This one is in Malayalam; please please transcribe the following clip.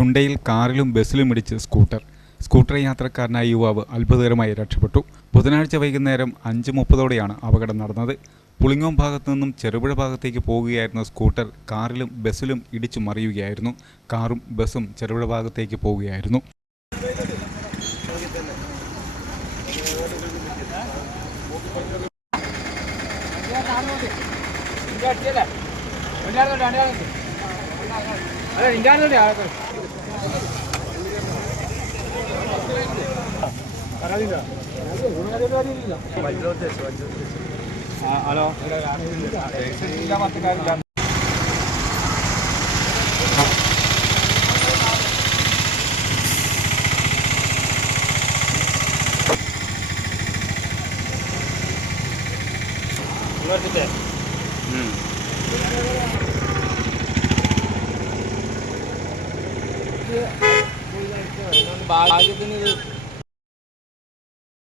ചുണ്ടയിൽ കാറിലും ബസ്സിലും ഇടിച്ച് സ്കൂട്ടർ യാത്രക്കാരനായ യുവാവ് അത്ഭുതകരമായി രക്ഷപ്പെട്ടു. ബുധനാഴ്ച വൈകുന്നേരം 5:30ഓടെയാണ് അപകടം നടന്നത്. പുളിങ്ങോം ഭാഗത്തു നിന്നും ചെറുപുഴ ഭാഗത്തേക്ക് പോകുകയായിരുന്ന സ്കൂട്ടർ കാറിലും ബസ്സിലും ഇടിച്ചു മറിയുകയായിരുന്നു. കാറും ബസ്സും ചെറുപുഴ ഭാഗത്തേക്ക് പോവുകയായിരുന്നു. ഹലോ ഭാഗ്യത്തിന്